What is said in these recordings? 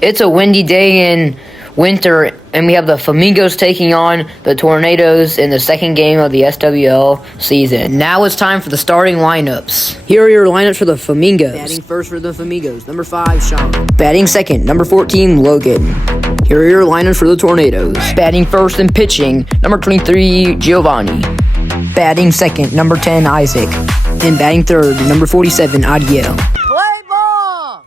It's a windy day in winter, and we have the Flamingos taking on the Tornadoes in the second game of the SWL season. Now it's time for the starting lineups. Here are your lineups for the Flamingos. Batting first for the Flamingos, number 5, Sean. Batting second, number 14, Logan. Here are your lineups for the Tornadoes. Batting first and pitching, number 23, Giovanni. Batting second, number 10, Isaac. And batting third, number 47, Adiel. Play ball!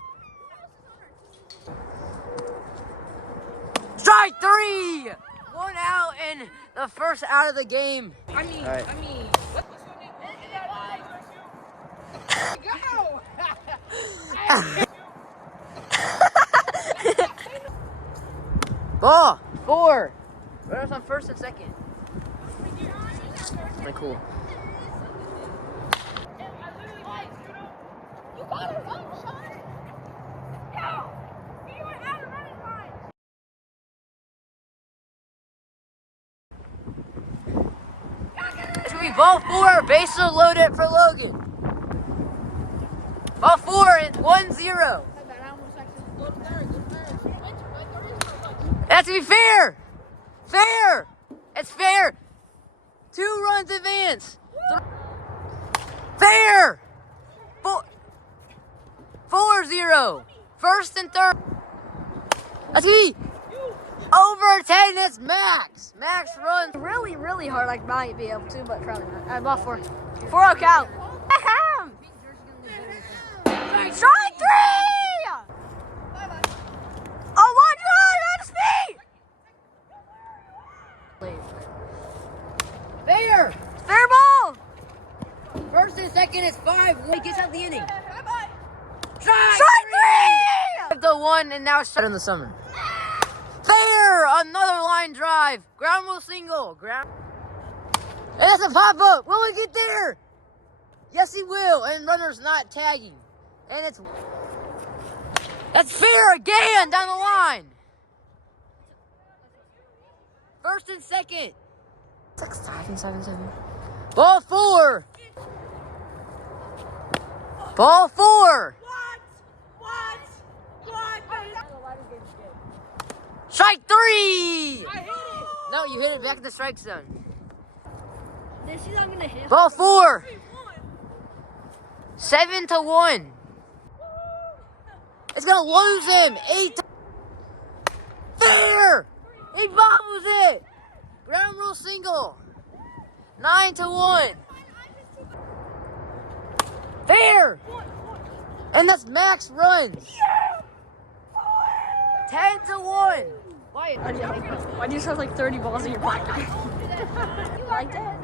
Strike 3! 1 out and the first out of the game. What? Go! Ball! 4. Runners on first and second. Pretty cool. You gotta run, Sean! No! You were out of running line! It's gonna be ball 4, bases loaded for Logan. Ball 4 and 1-0. That's gonna be fair! Fair! It's fair! 2 runs advance. Fair! 4-0. First and third. That's gonna be over 10. That's Max. Max runs Really, really hard. I might be able to, but probably not. Alright, ball 4. 4-0 count. Ahem! Strike 3! Oh, one drive on speed! fair. Fair ball! First and second is 5. He gets out the inning. Strike 3! 5-1, and now it's shut in the summer. Fair! Another line drive. Ground rule single. Ground. And that's a pop-up. Will we get there? Yes, he will. And runner's not tagging. And it's... That's fair again down the line. First and second. 6-7. Ball 4. Ball 4. What? Strike 3. I hit it! No, you hit it back in the strike zone. This is not gonna hit. Ball 4. 7-1. It's gonna lose him. 8. Fair. He bobbles it. Ground rule single. 9-1. Fair. And that's max runs. 10-1. Why? Why do you have like 30 balls in your pocket? You like that?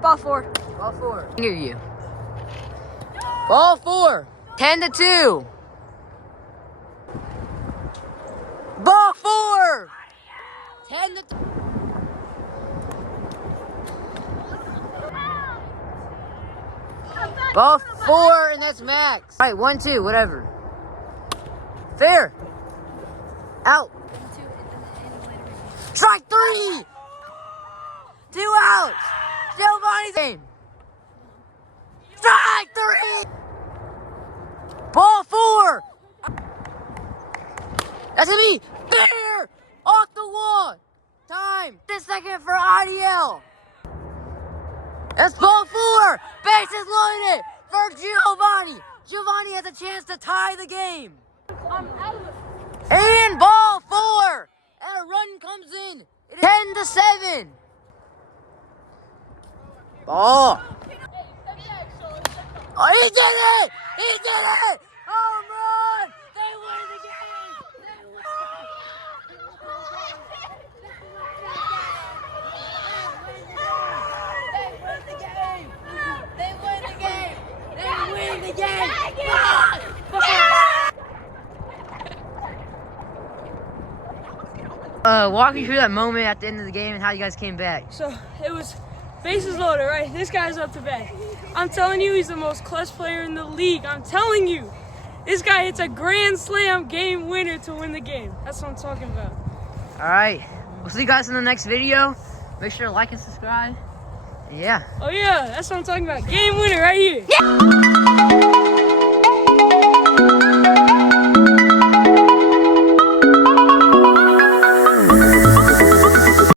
Ball 4. Ball 4. I hear you. Ball 4. 10-2. Ball 4. 10-2. Ball 4, and that's max. All right, 1-2, whatever. Fair. Out. Strike 3. 2 outs. Giovanni's game. Strike 3. Ball 4. That's gonna be fair. Off the wall. Time. 10 seconds for Adiel. That's ball 4. Bases loaded for Giovanni. Giovanni has a chance to tie the game. And ball 4. And a run comes in. It is 10-7. Ball. Oh, he did it! He did it! Home run! They win the game! They win the game! They win the game! Walk me through that moment at the end of the game and how you guys came back. So it was Bases loaded, right? This guy's up to bat. I'm telling you, he's the most clutch player in the league. I'm telling you. This guy hits a grand slam game winner to win the game. That's what I'm talking about. All right. We'll see you guys in the next video. Make sure to like and subscribe. Yeah. Oh, yeah. That's what I'm talking about. Game winner right here. Yeah.